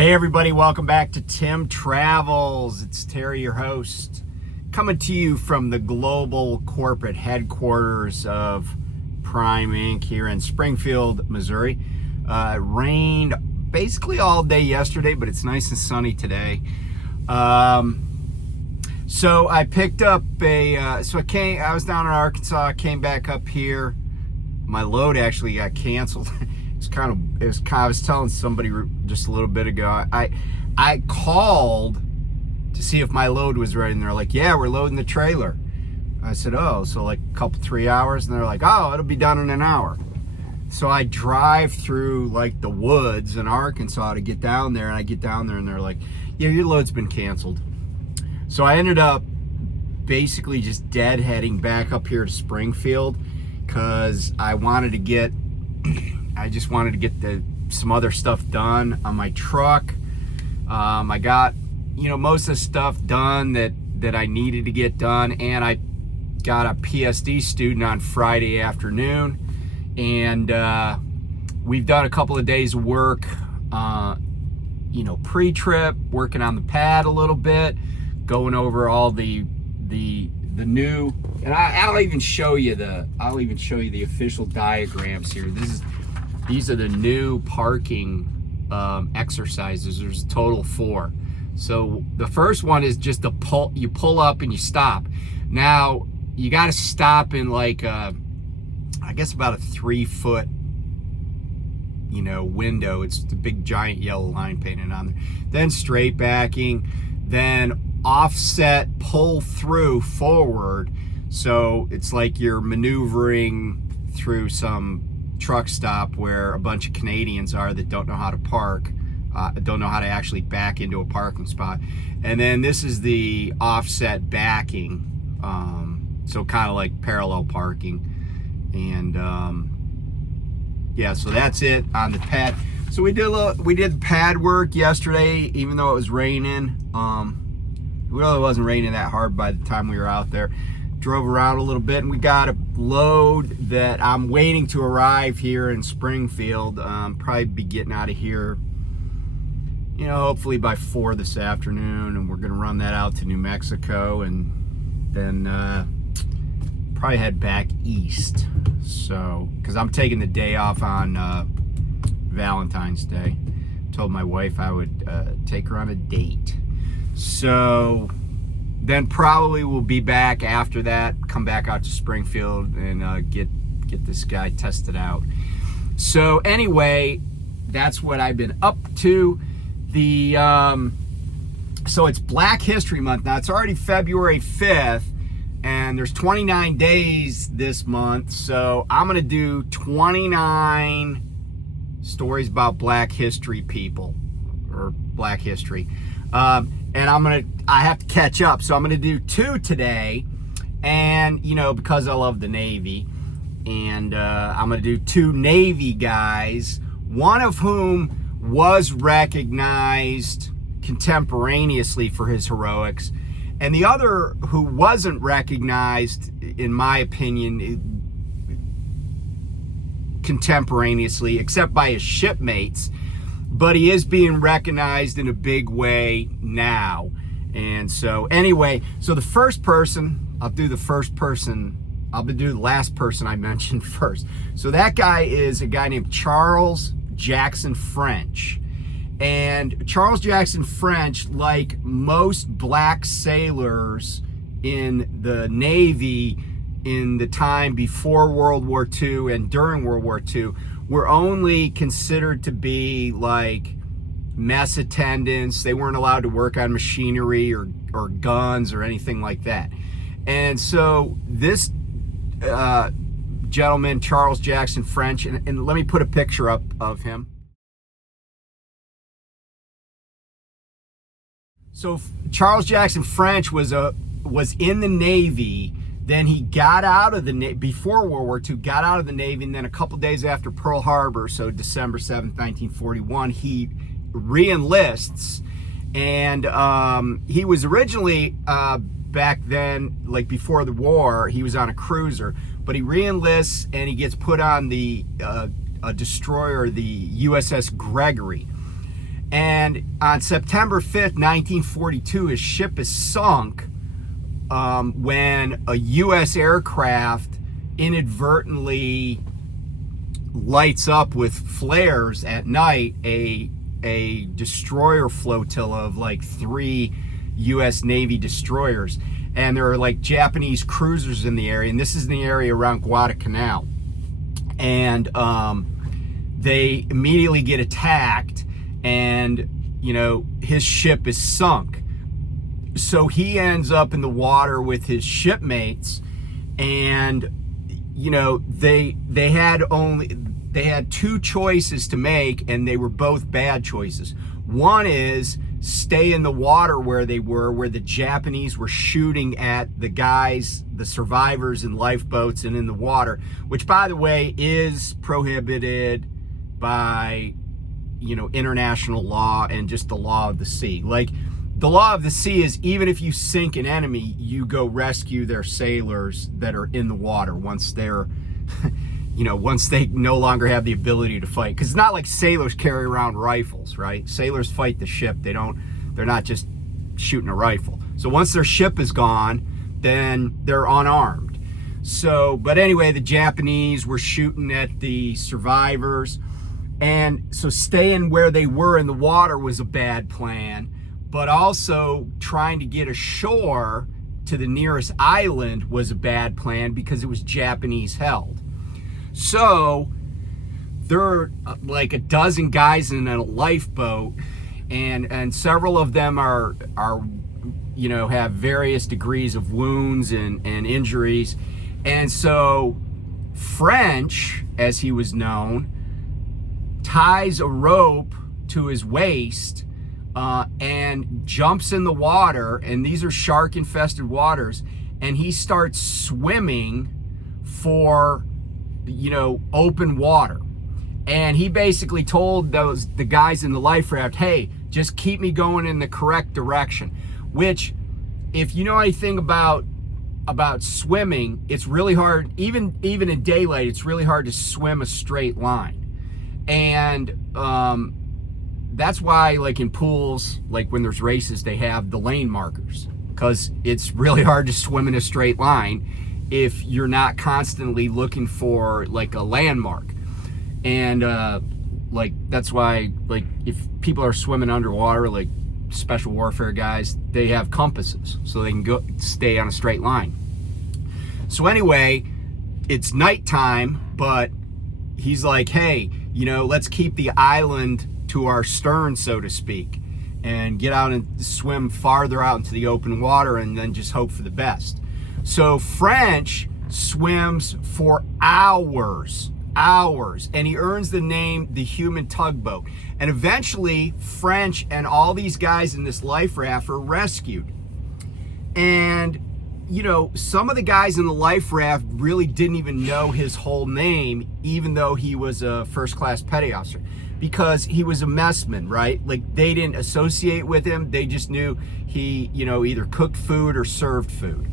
Hey everybody, welcome back to Tim Travels. It's Terry, your host, coming to you from the global corporate headquarters of Prime Inc. here in Springfield, Missouri. It rained basically all day yesterday, but it's nice and sunny today. So I picked up I was down in Arkansas, I came back up here. My load actually got canceled. I was telling somebody just a little bit ago, I called to see if my load was ready, and they're like, yeah, we're loading the trailer. I said, oh, so like a couple, 3 hours? And they're like, oh, it'll be done in an hour. So I drive through like the woods in Arkansas to get down there, and I get down there and they're like, yeah, your load's been canceled. So I ended up basically just deadheading back up here to Springfield because I just wanted to get some other stuff done on my truck. I got, most of the stuff done that I needed to get done, and I got a PSD student on Friday afternoon, and we've done a couple of days of work, pre-trip, working on the pad a little bit, going over all the new, and I'll even show you the official diagrams here. These are the new parking exercises. There's a total of 4. So the first one is just you pull up and you stop. Now you got to stop in like I guess about a 3-foot window. It's the big giant yellow line painted on there. Then straight backing, then offset pull through forward. So it's like you're maneuvering through some truck stop where a bunch of Canadians are that don't know how to park, don't know how to actually back into a parking spot. And then this is the offset backing, so kind of like parallel parking. And yeah, so that's it on the pad. So we did pad work yesterday, even though it was raining. It really wasn't raining that hard by the time we were out there. Drove around a little bit, and we got a load that I'm waiting to arrive here in Springfield. Probably be getting out of here, hopefully by 4 this afternoon, and we're gonna run that out to New Mexico, and then probably head back east. So, because I'm taking the day off on Valentine's Day. Told my wife I would take her on a date. So then probably we'll be back after that, come back out to Springfield and get this guy tested out. So anyway, that's what I've been up to. So it's Black History Month. Now it's already February 5th, and there's 29 days this month. So I'm gonna do 29 stories about Black history people, or Black history. And I have to catch up, so I'm gonna do 2 today, and because I love the Navy, and I'm gonna do 2 Navy guys, one of whom was recognized contemporaneously for his heroics, and the other who wasn't recognized, in my opinion, contemporaneously, except by his shipmates. But he is being recognized in a big way now. And so anyway, so the first person, I'll do the last person I mentioned first. So that guy is a guy named Charles Jackson French. And Charles Jackson French, like most black sailors in the Navy in the time before World War II and during World War II, were only considered to be like mess attendants. They weren't allowed to work on machinery or guns or anything like that. And so this gentleman, Charles Jackson French, and let me put a picture up of him. So Charles Jackson French was in the Navy. Then he got out of the Navy, before World War II, got out of the Navy, and then a couple days after Pearl Harbor, so December 7th, 1941, he re-enlists. And he was originally, back then, like before the war, he was on a cruiser, but he re-enlists and he gets put on the a destroyer, the USS Gregory. And on September 5th, 1942, his ship is sunk when a U.S. aircraft inadvertently lights up with flares at night a destroyer flotilla of like 3 U.S. Navy destroyers. And there are like Japanese cruisers in the area, and this is in the area around Guadalcanal. And they immediately get attacked, and you know, his ship is sunk. So he ends up in the water with his shipmates, and you know, they had 2 choices to make, and they were both bad choices. One is stay in the water where they were, where the Japanese were shooting at the guys, the survivors in lifeboats and in the water, which by the way is prohibited by, you know, international law and just the law of the sea. Like, the law of the sea is even if you sink an enemy, you go rescue their sailors that are in the water once they're, you know, once they no longer have the ability to fight. Because it's not like sailors carry around rifles, right? Sailors fight the ship. They're not just shooting a rifle. So once their ship is gone, then they're unarmed. So, but anyway, the Japanese were shooting at the survivors. And so staying where they were in the water was a bad plan. But also trying to get ashore to the nearest island was a bad plan because it was Japanese held. So there are like a dozen guys in a lifeboat, and several of them are you know, have various degrees of wounds and injuries. And so French, as he was known, ties a rope to his waist and jumps in the water, and these are shark infested waters, and he starts swimming for, you know, open water. And he basically told the guys in the life raft, hey, just keep me going in the correct direction. Which, if you know anything about swimming, it's really hard, even in daylight, it's really hard to swim a straight line. And that's why, like in pools, like when there's races, they have the lane markers, because it's really hard to swim in a straight line if you're not constantly looking for like a landmark. And like that's why, like, if people are swimming underwater, like special warfare guys, they have compasses so they can stay on a straight line. So anyway, it's nighttime, but he's like, hey, you know, let's keep the island to our stern, so to speak, and get out and swim farther out into the open water and then just hope for the best. So French swims for hours, and he earns the name the human tugboat. And eventually French and all these guys in this life raft are rescued. And you know, some of the guys in the life raft really didn't even know his whole name, even though he was a first-class petty officer, because he was a messman, right? Like, they didn't associate with him. They just knew he, you know, either cooked food or served food.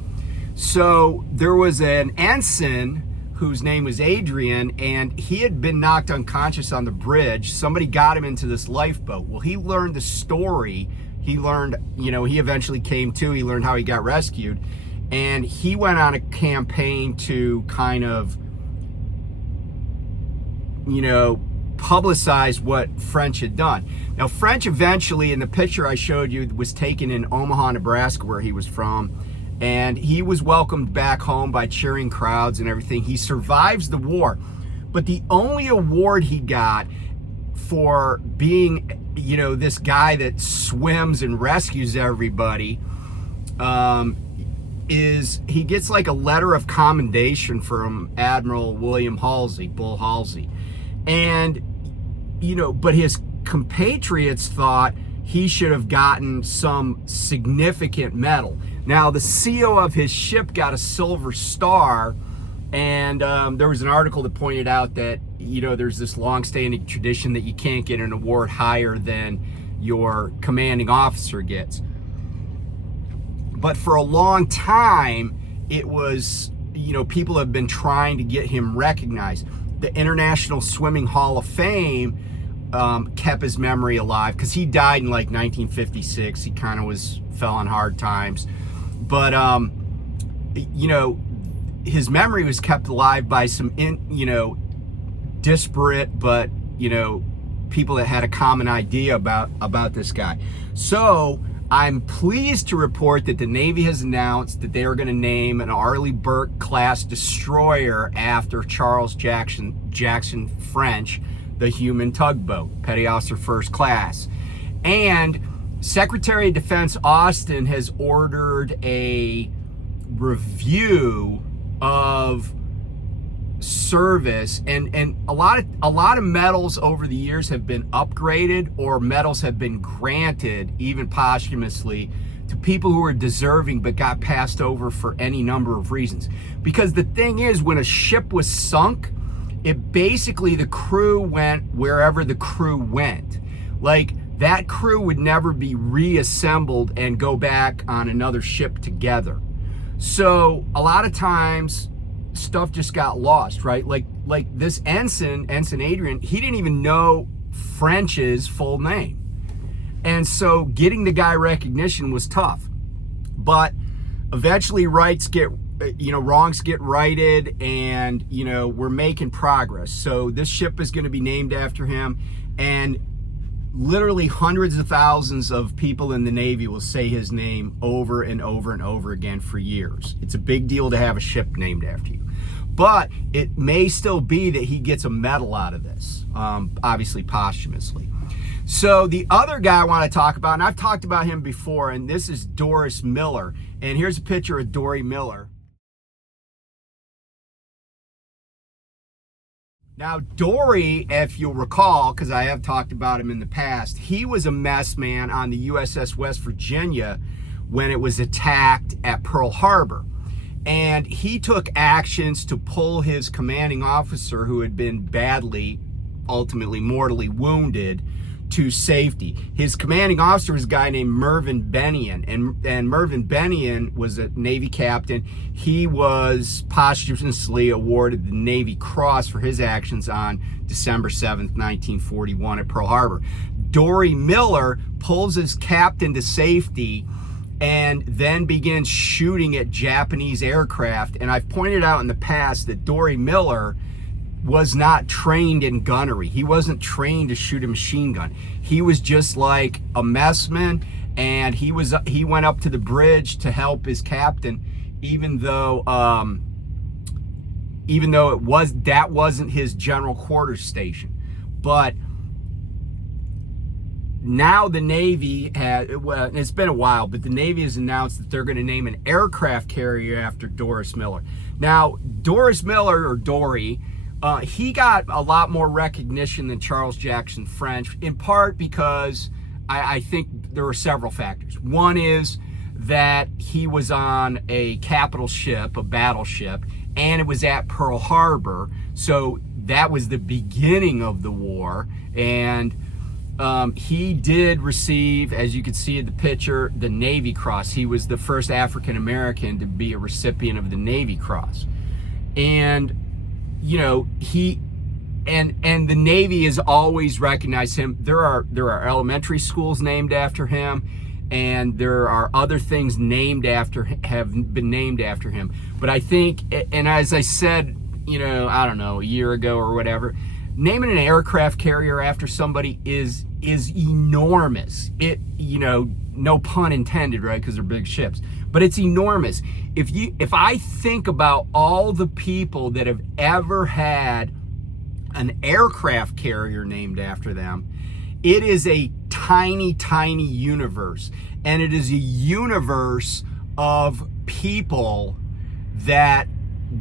So there was an ensign whose name was Adrian, and he had been knocked unconscious on the bridge. Somebody got him into this lifeboat. Well, he learned the story. He learned, you know, he eventually came to, he learned how he got rescued. And he went on a campaign to kind of, you know, publicize what French had done. Now, French eventually, in the picture I showed you, was taken in Omaha, Nebraska, where he was from. And he was welcomed back home by cheering crowds and everything. He survives the war. But the only award he got for being, you know, this guy that swims and rescues everybody, is he gets like a letter of commendation from Admiral William Halsey, Bull Halsey. And, you know, but his compatriots thought he should have gotten some significant medal. Now, the CO of his ship got a Silver Star, and there was an article that pointed out that, you know, there's this long-standing tradition that you can't get an award higher than your commanding officer gets. But for a long time, it was, you know, people have been trying to get him recognized. The International Swimming Hall of Fame kept his memory alive, because he died in like 1956. He kind of fell on hard times, but you know, his memory was kept alive by some disparate, but people that had a common idea about this guy. So I'm pleased to report that the Navy has announced that they are going to name an Arleigh Burke class destroyer after Charles Jackson French, the human tugboat, Petty Officer First Class. And Secretary of Defense Austin has ordered a review of service, and a lot of medals over the years have been upgraded, or medals have been granted even posthumously to people who are deserving but got passed over for any number of reasons. Because the thing is, when a ship was sunk, it basically, the crew went wherever the crew went. Like, that crew would never be reassembled and go back on another ship together. So a lot of times stuff just got lost, right? Like this Ensign Adrian, he didn't even know French's full name. And so getting the guy recognition was tough. But eventually wrongs get righted, and we're making progress. So this ship is going to be named after him, and literally hundreds of thousands of people in the Navy will say his name over and over and over again for years. It's a big deal to have a ship named after you. But it may still be that he gets a medal out of this, obviously posthumously. So the other guy I want to talk about, and I've talked about him before, and this is Doris Miller. And here's a picture of Dory Miller. Now, Dory, if you'll recall, because I have talked about him in the past, he was a messman on the USS West Virginia when it was attacked at Pearl Harbor. And he took actions to pull his commanding officer, who had been badly, ultimately mortally wounded, to safety. His commanding officer was a guy named Mervyn Bennion, and Mervyn Bennion was a Navy captain. He was posthumously awarded the Navy Cross for his actions on December 7th, 1941 at Pearl Harbor. Dory Miller pulls his captain to safety and then begins shooting at Japanese aircraft. And I've pointed out in the past that Dory Miller was not trained in gunnery. He wasn't trained to shoot a machine gun. He was just like a messman, and he went up to the bridge to help his captain, even though that wasn't his general quarters station. But now the Navy it's been a while, but the Navy has announced that they're going to name an aircraft carrier after Doris Miller. Now, Doris Miller, or Dory, he got a lot more recognition than Charles Jackson French, in part because I think there were several factors. One is that he was on a capital ship, a battleship, and it was at Pearl Harbor, so that was the beginning of the war. And he did receive, as you can see in the picture, the Navy Cross. He was the first African American to be a recipient of the Navy Cross. And he and the Navy has always recognized him. There are elementary schools named after him, and there are other things have been named after him. But I think, and as I said, I don't know, a year ago or whatever, naming an aircraft carrier after somebody is enormous. It, no pun intended, right? Because they're big ships, but it's enormous. If I think about all the people that have ever had an aircraft carrier named after them, it is a tiny, tiny universe. And it is a universe of people that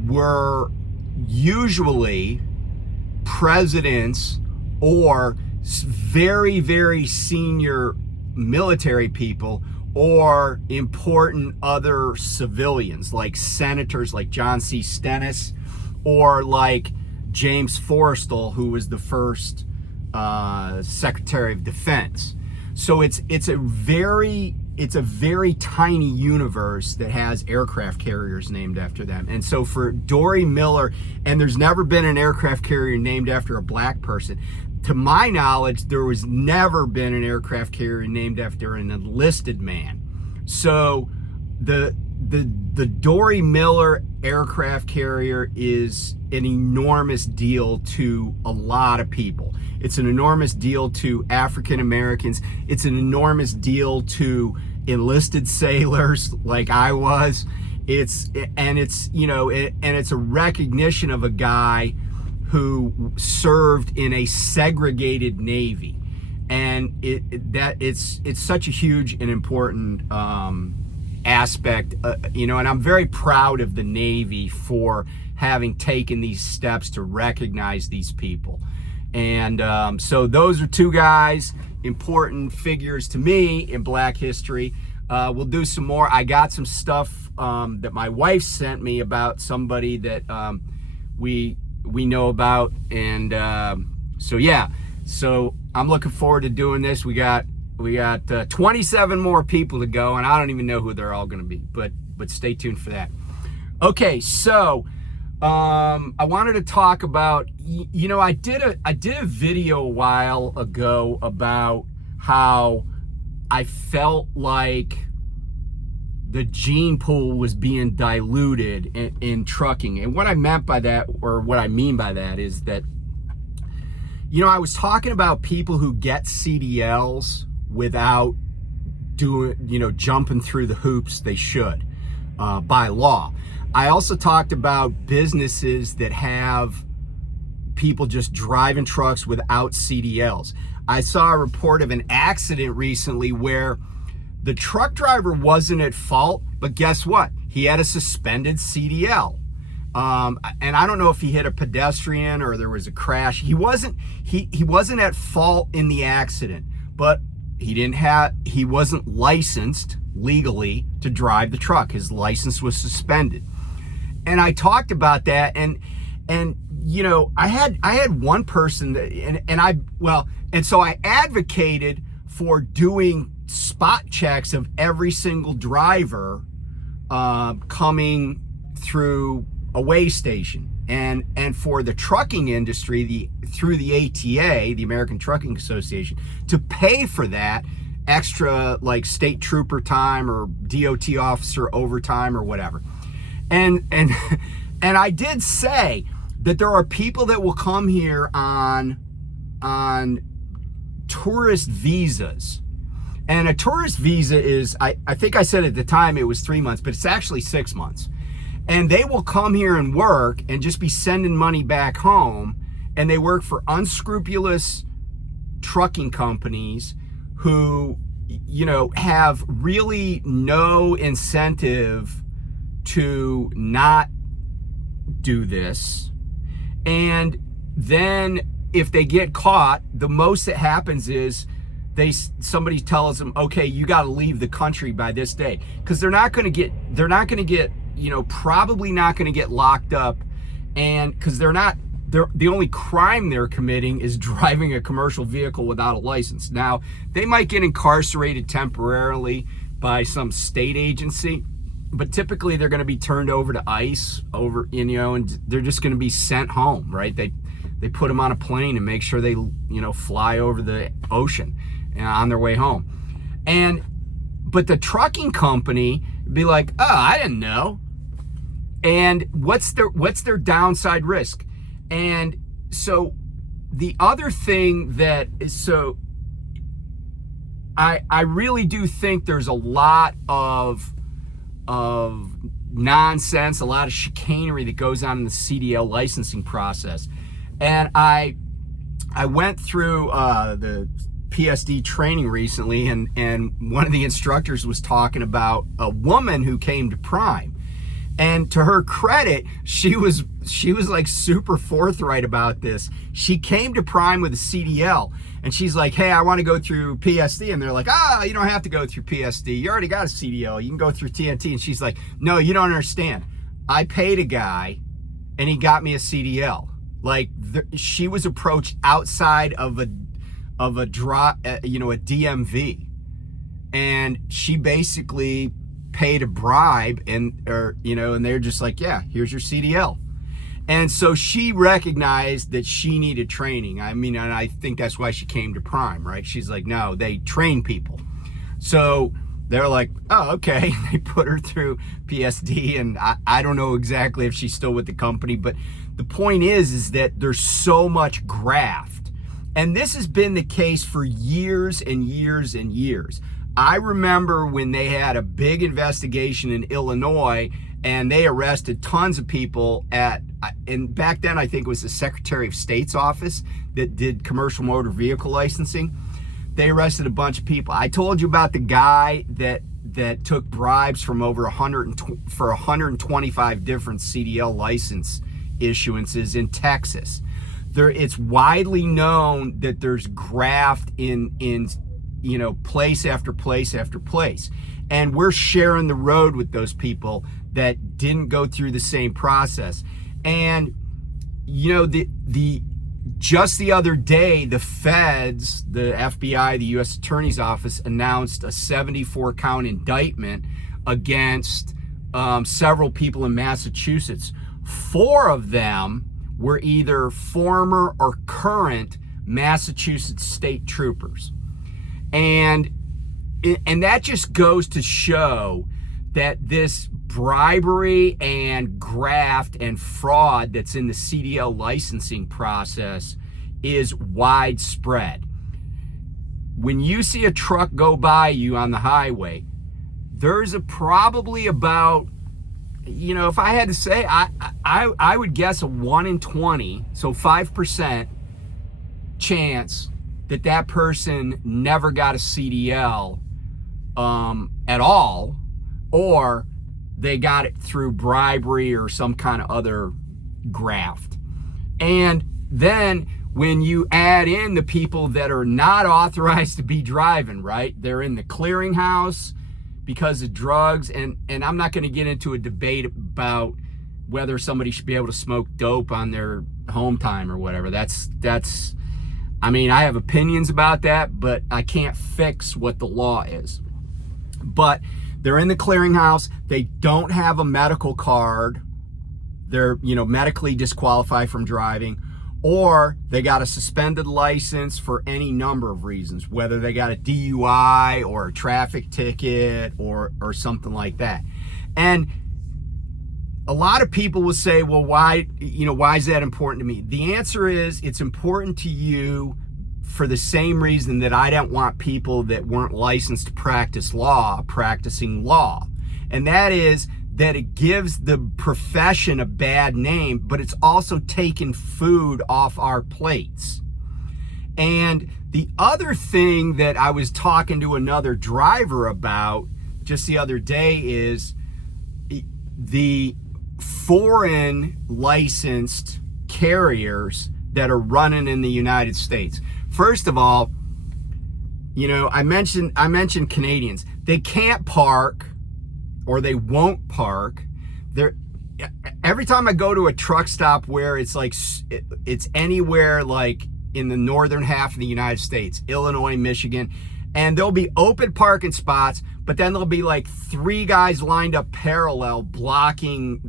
were usually presidents or very, very senior military people, or important other civilians like senators like John C. Stennis, or like James Forrestal, who was the first Secretary of Defense. So it's a very tiny universe that has aircraft carriers named after them. And so for Dory Miller, and there's never been an aircraft carrier named after a black person, to my knowledge, there was never been an aircraft carrier named after an enlisted man. So the Dory Miller aircraft carrier is an enormous deal to a lot of people. It's an enormous deal to African Americans. It's an enormous deal to enlisted sailors like I was. It's a recognition of a guy who served in a segregated Navy, and it's such a huge and important aspect, and I'm very proud of the Navy for having taken these steps to recognize these people. And so those are two guys, important figures to me in Black history. We'll do some more. I got some stuff that my wife sent me about somebody that we know about, and so I'm looking forward to doing this. We got 27 more people to go, and I don't even know who they're all going to be, but stay tuned for that. Okay, so I wanted to talk about, I did a video a while ago about how I felt like the gene pool was being diluted in trucking. And what I meant by that, or what I mean by that, is that, I was talking about people who get CDLs without jumping through the hoops they should by law. I also talked about businesses that have people just driving trucks without CDLs. I saw a report of an accident recently where the truck driver wasn't at fault, but guess what? He had a suspended CDL. And I don't know if he hit a pedestrian or there was a crash. He wasn't at fault in the accident, but he wasn't licensed legally to drive the truck. His license was suspended. And I talked about that, and I had one person that, so I advocated for doing spot checks of every single driver coming through a weigh station, and for the trucking industry, through the ATA, the American Trucking Association, to pay for that extra, like state trooper time or DOT officer overtime or whatever. And I did say that there are people that will come here on tourist visas. And a tourist visa is, I think I said at the time it was 3 months, but it's actually 6 months. And they will come here and work and just be sending money back home. And they work for unscrupulous trucking companies who, have really no incentive to not do this. And then if they get caught, the most that happens is somebody tells them, okay, you got to leave the country by this day, because they're not going to get probably not going to get locked up, and because the only crime they're committing is driving a commercial vehicle without a license. Now, they might get incarcerated temporarily by some state agency, but typically they're going to be turned over to ICE and they're just going to be sent home, right? They put them on a plane and make sure they, fly over the ocean on their way home. But the trucking company be like, oh, I didn't know. And what's their downside risk? And so the other thing that is, so I really do think there's a lot of nonsense, a lot of chicanery that goes on in the CDL licensing process. And I went through the PSD training recently, and one of the instructors was talking about a woman who came to Prime. And to her credit, she was like super forthright about this. She came to Prime with a CDL, and she's like, hey, I want to go through PSD. And they're like, you don't have to go through PSD. You already got a CDL. You can go through TNT. And she's like, no, you don't understand. I paid a guy, and he got me a CDL. Like, she was approached outside of a DMV, and she basically paid a bribe, and they're just like, yeah, here's your CDL. And so she recognized that she needed training. I mean, and I think that's why she came to Prime, right? She's like, no, they train people. So they're like, oh, okay. They put her through PSD, and I don't know exactly if she's still with the company, but the point is that there's so much graft. And this has been the case for years and years and years. I remember when they had a big investigation in Illinois, and they arrested tons of people and back then I think it was the Secretary of State's office that did commercial motor vehicle licensing. They arrested a bunch of people. I told you about the guy that took bribes from over 125 different CDL license issuances in Texas. It's widely known that there's graft in place after place after place. And we're sharing the road with those people that didn't go through the same process. And just the other day, the feds, the FBI, the U.S. Attorney's Office announced a 74-count indictment against several people in Massachusetts. 4 of them were either former or current Massachusetts state troopers. And that just goes to show that this bribery and graft and fraud that's in the CDL licensing process is widespread. When you see a truck go by you on the highway, there's probably about, if I had to say, I would guess a 1 in 20, so 5% chance that person never got a CDL at all, or they got it through bribery or some kind of other graft. And then when you add in the people that are not authorized to be driving, right? They're in the clearinghouse because of drugs, and I'm not going to get into a debate about whether somebody should be able to smoke dope on their home time or whatever. I mean, I have opinions about that, but I can't fix what the law is. But they're in the clearinghouse. They don't have a medical card. They're, medically disqualified from driving, or they got a suspended license for any number of reasons, whether they got a DUI or a traffic ticket or something like that. And a lot of people will say, well, why is that important to me? The answer is it's important to you for the same reason that I don't want people that weren't licensed to practice law practicing law. And that is that it gives the profession a bad name, but it's also taken food off our plates. And the other thing that I was talking to another driver about just the other day is the foreign licensed carriers that are running in the United States. First of all, I mentioned Canadians. They can't park, or they won't park. Every time I go to a truck stop where it's like it's anywhere like in the northern half of the United States, Illinois, Michigan, and there'll be open parking spots, but then there'll be like 3 guys lined up parallel blocking,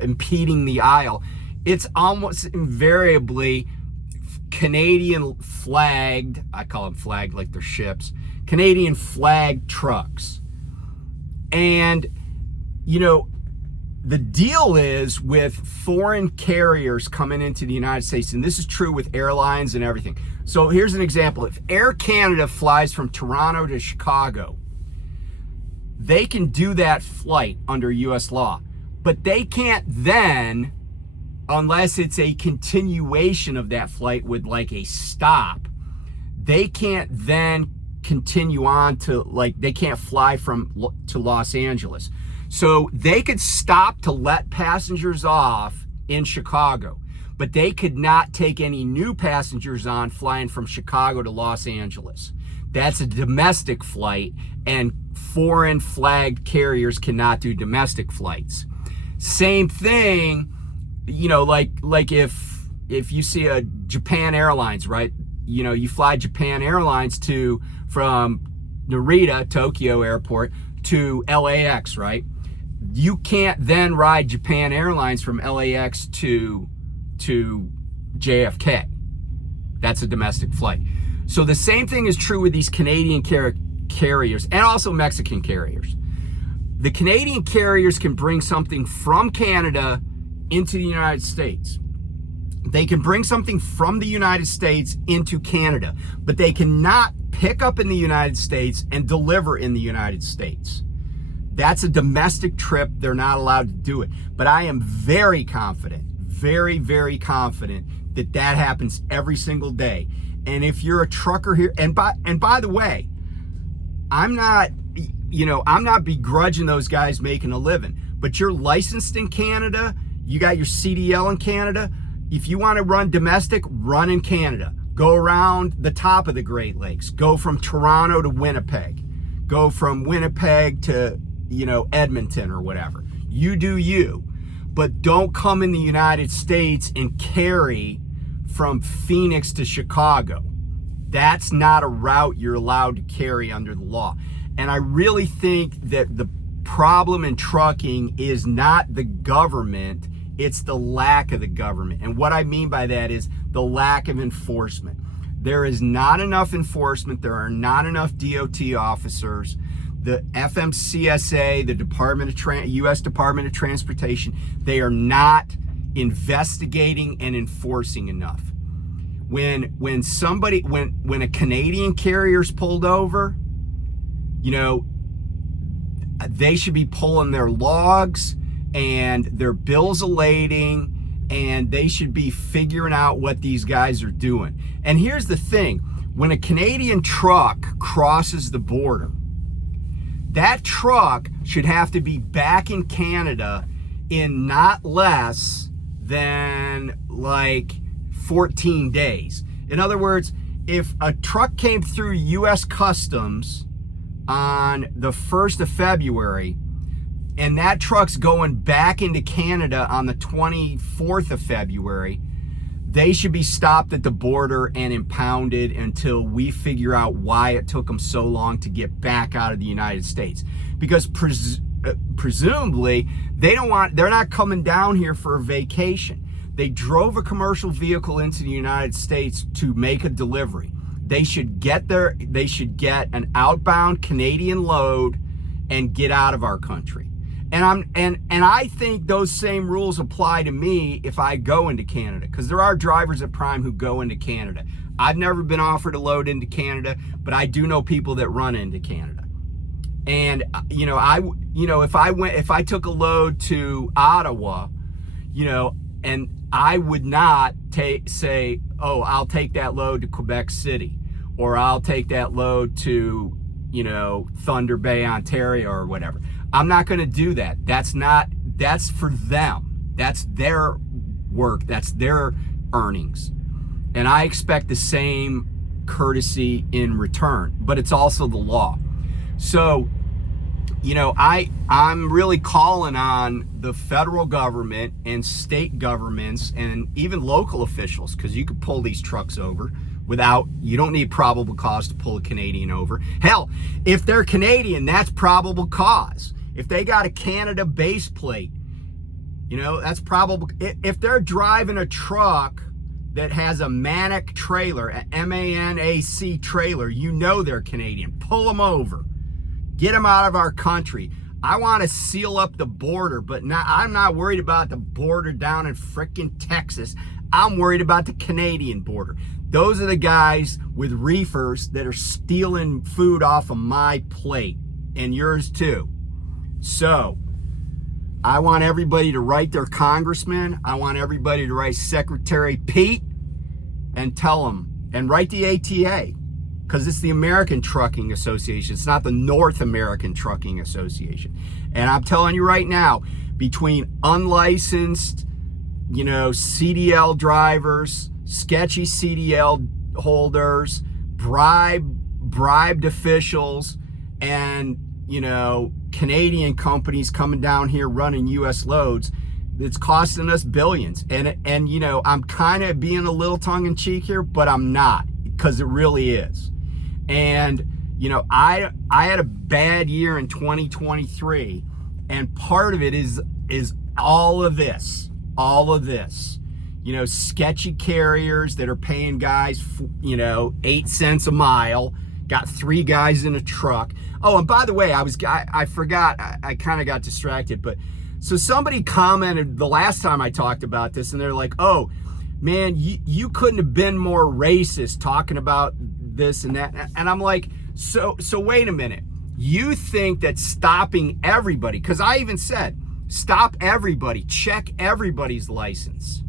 impeding the aisle. It's almost invariably Canadian flagged, I call them flagged like they're ships, Canadian flagged trucks. And, the deal is with foreign carriers coming into the United States, and this is true with airlines and everything. So here's an example. If Air Canada flies from Toronto to Chicago, they can do that flight under US law, but they can't then, unless it's a continuation of that flight with like a stop, they can't then continue on to they can't fly to Los Angeles. So they could stop to let passengers off in Chicago, but they could not take any new passengers on flying from Chicago to Los Angeles. That's a domestic flight, and foreign flagged carriers cannot do domestic flights. Same thing, like if you see a Japan Airlines, right? You fly Japan Airlines from Narita, Tokyo Airport, to LAX, right? you can't then ride Japan Airlines from LAX to JFK. That's a domestic flight. So the same thing is true with these Canadian carriers and also Mexican carriers. The Canadian carriers can bring something from Canada into the United States. They can bring something from the United States into Canada, but they cannot pick up in the United States and deliver in the United States. That's a domestic trip. They're not allowed to do it. But I am very confident, very, very confident that that happens every single day. And if you're a trucker here, and by the way, I'm not begrudging those guys making a living, but you're licensed in Canada, you got your CDL in Canada. If you want to run domestic, run in Canada. Go around the top of the Great Lakes. Go from Toronto to Winnipeg. Go from Winnipeg to, Edmonton or whatever. You do you. But don't come in the United States and carry from Phoenix to Chicago. That's not a route you're allowed to carry under the law. And I really think that the problem in trucking is not the government, it's the lack of the government. And what I mean by that is the lack of enforcement. There is not enough enforcement. There are not enough DOT officers. The FMCSA, the U.S. Department of Transportation, they are not investigating and enforcing enough. When a Canadian carrier's pulled over, they should be pulling their logs and their bills of lading, and they should be figuring out what these guys are doing. And here's the thing, when a Canadian truck crosses the border, that truck should have to be back in Canada in not less than 14 days. In other words, if a truck came through U.S. Customs on the 1st of February, and that truck's going back into Canada on the 24th of February, they should be stopped at the border and impounded until we figure out why it took them so long to get back out of the United States. Because presumably, they're not coming down here for a vacation. They drove a commercial vehicle into the United States to make a delivery. They should get an outbound Canadian load and get out of our country. And I think those same rules apply to me if I go into Canada, because there are drivers at Prime who go into Canada. I've never been offered a load into Canada, but I do know people that run into Canada. And if I took a load to Ottawa, and I would not say, oh, I'll take that load to Quebec City, or I'll take that load to, Thunder Bay, Ontario, or whatever. I'm not going to do that. That's for them. That's their work. That's their earnings. And I expect the same courtesy in return, but it's also the law. So, I'm really calling on the federal government and state governments and even local officials, because you could pull these trucks over you don't need probable cause to pull a Canadian over. Hell, if they're Canadian, that's probable cause. If they got a Canada base plate, that's probable. If they're driving a truck that has a MANAC trailer, an MANAC trailer, they're Canadian. Pull them over. Get them out of our country. I want to seal up the border, but I'm not worried about the border down in frickin' Texas. I'm worried about the Canadian border. Those are the guys with reefers that are stealing food off of my plate, and yours too. So, I want everybody to write their congressman. I want everybody to write Secretary Pete and tell them, and write the ATA, because it's the American Trucking Association. It's not the North American Trucking Association. And I'm telling you right now, between unlicensed, CDL drivers, sketchy CDL holders, bribed officials, and, Canadian companies coming down here running U.S. loads, it's costing us billions. And I'm kind of being a little tongue-in-cheek here, but I'm not, because it really is. And, I had a bad year in 2023, And part of it is all of this, sketchy carriers that are paying guys, 8 cents a mile, got 3 guys in a truck. Oh, and by the way, I forgot, I kind of got distracted, but so somebody commented the last time I talked about this, and they're like, oh, man, you couldn't have been more racist talking about this and that. And I'm like, so wait a minute. You think that stopping everybody, because I even said, stop everybody, check everybody's license,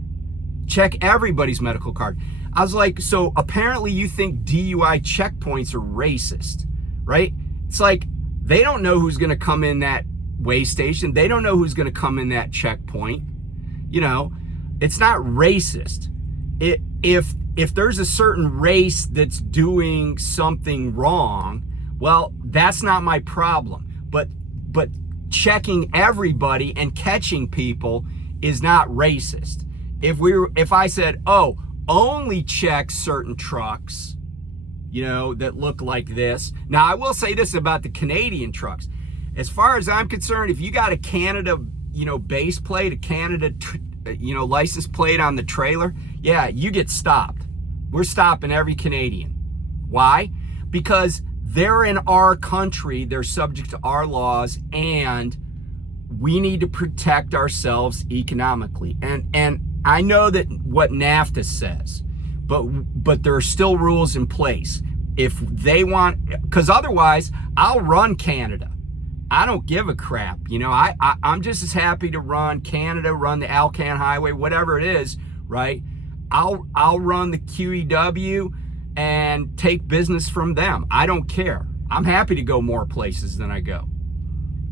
check everybody's medical card. I was like, so apparently you think DUI checkpoints are racist, right? It's like, they don't know who's going to come in that way station. They don't know who's going to come in that checkpoint. It's not racist. If there's a certain race that's doing something wrong, well, that's not my problem. But checking everybody and catching people is not racist. If I said, oh, only check certain trucks, that look like this. Now, I will say this about the Canadian trucks. As far as I'm concerned, if you got a Canada, base plate, a Canada, license plate on the trailer, yeah, you get stopped. We're stopping every Canadian. Why? Because they're in our country, they're subject to our laws, and we need to protect ourselves economically. And I know that what NAFTA says, but there are still rules in place. If they want, because otherwise, I'll run Canada. I don't give a crap. I'm just as happy to run Canada, run the Alcan Highway, whatever it is, right? I'll run the QEW and take business from them. I don't care. I'm happy to go more places than I go.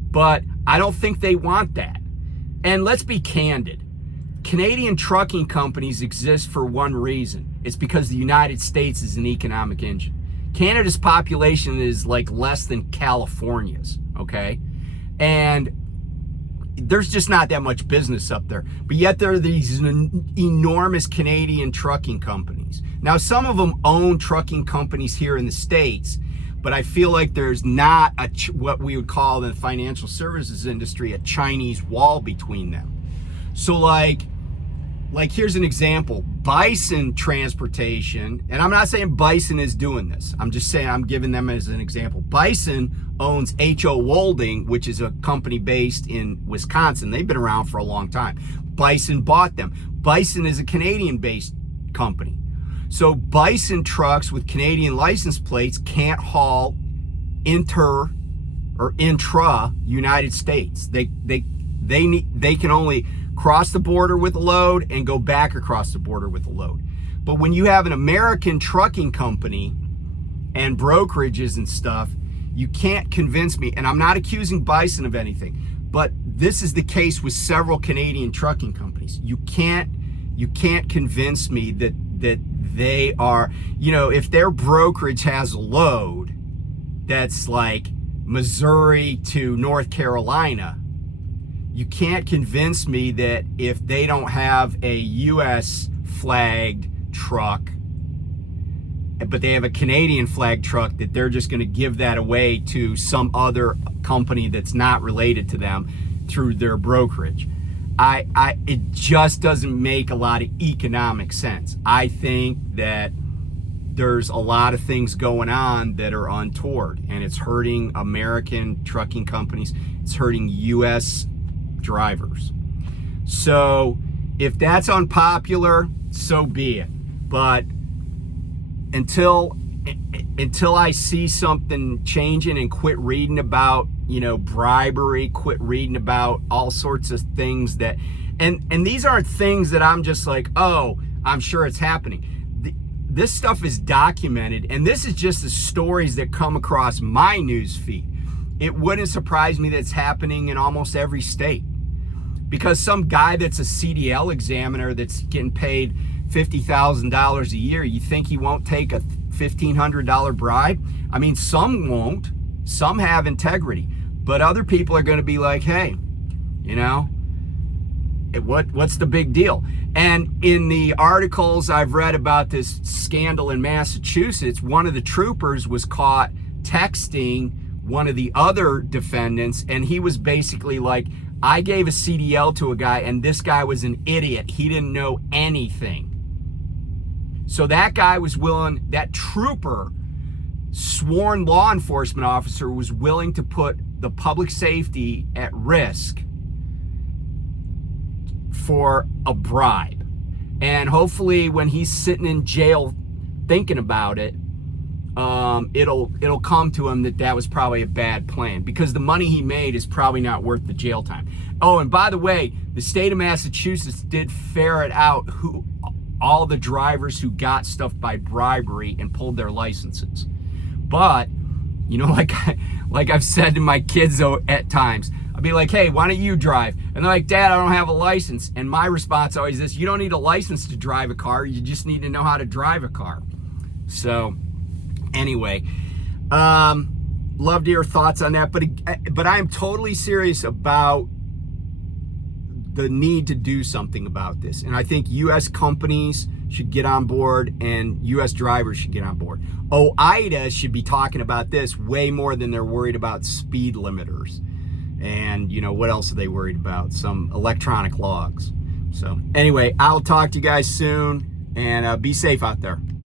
But I don't think they want that. And let's be candid. Canadian trucking companies exist for one reason. It's because the United States is an economic engine. Canada's population is like less than California's, okay? And there's just not that much business up there. But yet there are these enormous Canadian trucking companies. Now, some of them own trucking companies here in the States, but I feel like there's not what we would call in the financial services industry a Chinese wall between them. So like here's an example. Bison Transportation, and I'm not saying Bison is doing this. I'm just saying I'm giving them as an example. Bison owns H.O. Wolding, which is a company based in Wisconsin. They've been around for a long time. Bison bought them. Bison is a Canadian-based company. So Bison trucks with Canadian license plates can't haul intra United States. They can only cross the border with a load and go back across the border with a load. But when you have an American trucking company and brokerages and stuff, you can't convince me, and I'm not accusing Bison of anything, but this is the case with several Canadian trucking companies. You can't convince me that they are, if their brokerage has a load that's like Missouri to North Carolina, you can't convince me that if they don't have a U.S. flagged truck, but they have a Canadian flagged truck, that they're just going to give that away to some other company that's not related to them through their brokerage. It just doesn't make a lot of economic sense. I think that there's a lot of things going on that are untoward, and it's hurting American trucking companies. It's hurting U.S. drivers. So if that's unpopular, so be it. But until I see something changing and quit reading about, bribery, quit reading about all sorts of things that, and these aren't things that I'm just like, oh, I'm sure it's happening. This stuff is documented, and this is just the stories that come across my news feed. It wouldn't surprise me that it's happening in almost every state, because some guy that's a CDL examiner that's getting paid $50,000 a year, you think he won't take a $1,500 bribe? I mean, some won't. Some have integrity, but other people are going to be like, hey, what's the big deal? And in the articles I've read about this scandal in Massachusetts, one of the troopers was caught texting one of the other defendants, and he was basically like, I gave a CDL to a guy and this guy was an idiot. He didn't know anything. So that guy was willing, that trooper, sworn law enforcement officer, was willing to put the public safety at risk for a bribe. And hopefully when he's sitting in jail thinking about it, it'll come to him that was probably a bad plan, because the money he made is probably not worth the jail time. Oh, and by the way, the state of Massachusetts did ferret out all the drivers who got stuff by bribery and pulled their licenses. But, you know, like I've said to my kids at times, I'll be like, hey, why don't you drive? And they're like, Dad, I don't have a license. And my response always is, you don't need a license to drive a car. You just need to know how to drive a car. So anyway, love to hear thoughts on that. But I'm totally serious about the need to do something about this. And I think U.S. companies should get on board and U.S. drivers should get on board. OIDA should be talking about this way more than they're worried about speed limiters. And, you know, what else are they worried about? Some electronic logs. So anyway, I'll talk to you guys soon, and be safe out there.